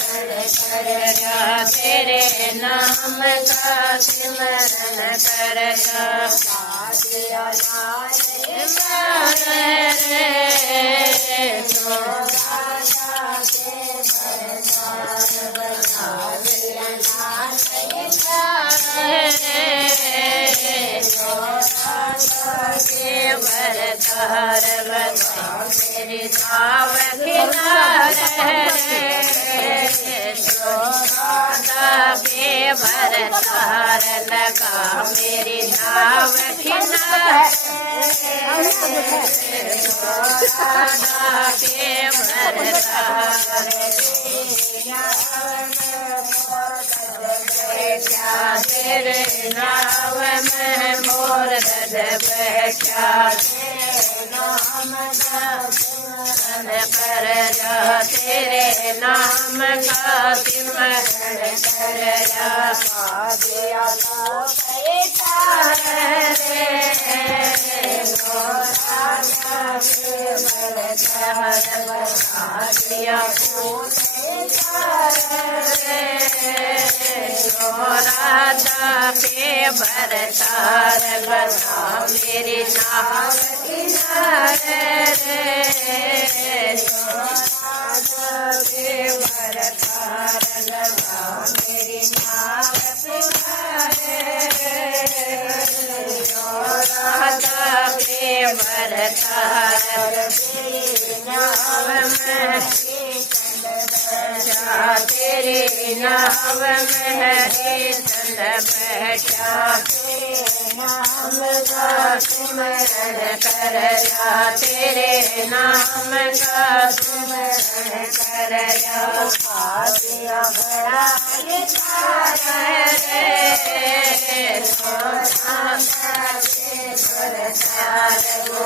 करया तेरे नाम का सिमरन करया साधिया जाए मारे रे तो राजा के बरसार बना दिया नाचे मारे रे तो राजा के बरसार बना मेरी नाव किनारे के बरसार लगा मेरी नाव किनारे के बरसार तेरे नाव में मोर दद बैठा नाम का सिमरन करया तेरे नाम का सिमरन करया साधिया राधा के बरसार बना मेरी नाव किनारे राधा के बरसार लगा मेरी नाव किनारे राधा के बरसार नाव में तेरे नाम में हरे चंद बैठा तेरे नाम का सिमरन करया तेरे नाम का सिमरन करया साधिया बड़ा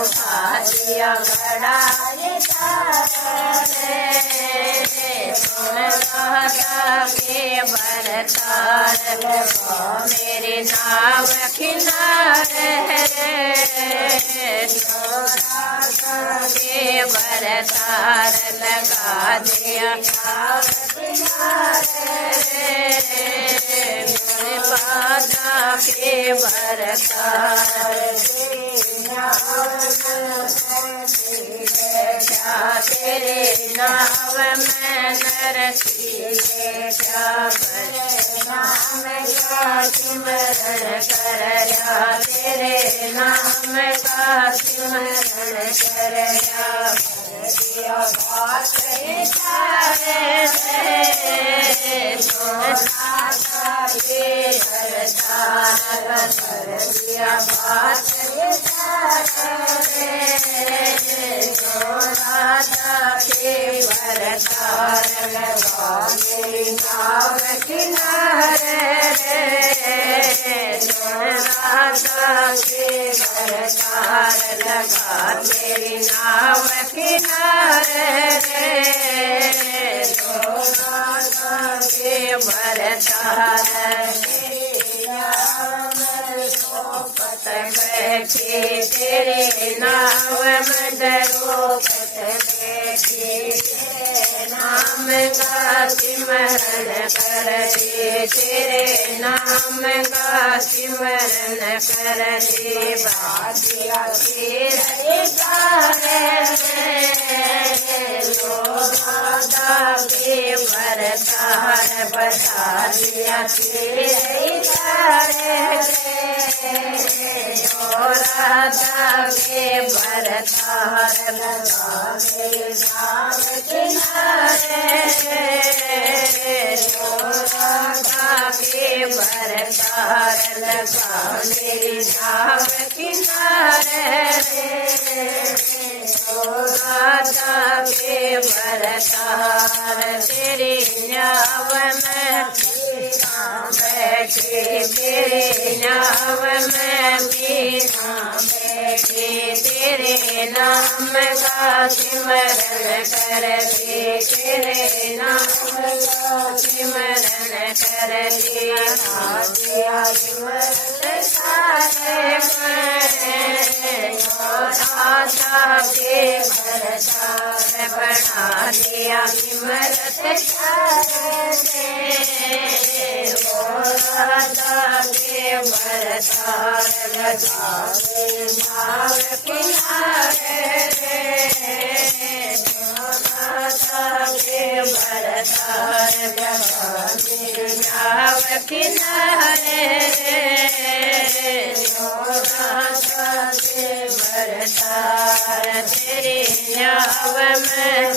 साधिया बड़ा के बरसार लगा मेरे नाव किनारे के बरसार लगा दिया नाव किनारे बाधा के बरसार तेरे नाव में नरसी क्या नाम का सिमरन करया तेरे नाम का सिमरन करया बात राधा के बरसार लगा मेरी नाव किनारे राधा के बरसार लगा मेरी नाव किनारे राधा के बरसार बैठी तेरे नाम में डरोपत बैठी नाम का सिमरन करती तेरे नाम का सिमरन करती बाजिया तेरे राधा के बरसार बता दिया तेरे राधा के बरसार लगा मेरी नाव किनारे राधा के बरसार लगा मेरी नाव किनारे राधा के बरसार तेरी नाव में बैठे तेरे नाम में बीना बैठे तेरे नाम का सिमरन करते तेरे नाम का सिमरन करते आदिया सिमरन सारे राधा के बरसार बना दिया सिमरन सारे भरतार लगावे नाव किनारे राधा के भरतार लगावे नाव किनारे राधा के भरतार तेरी नाव में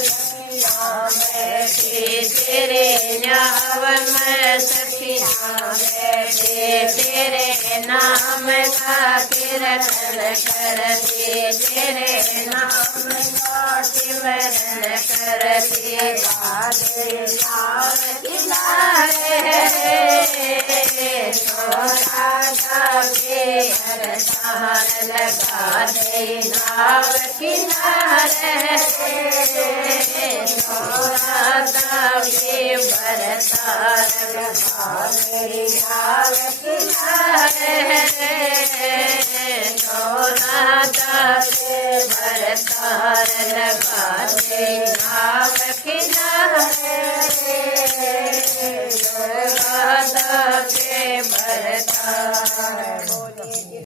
बैठी तेरे नाम में सखियाँ बैठी तेरे नाम का कीर्तन करती तेरे नाम का सिमरन करती राधे नाम किनारे राधा के भरतार लगा दे नाव किनारे राधा के भरतार लगावे नाव किनारे राधा के भरतार लगावे नाव किनारे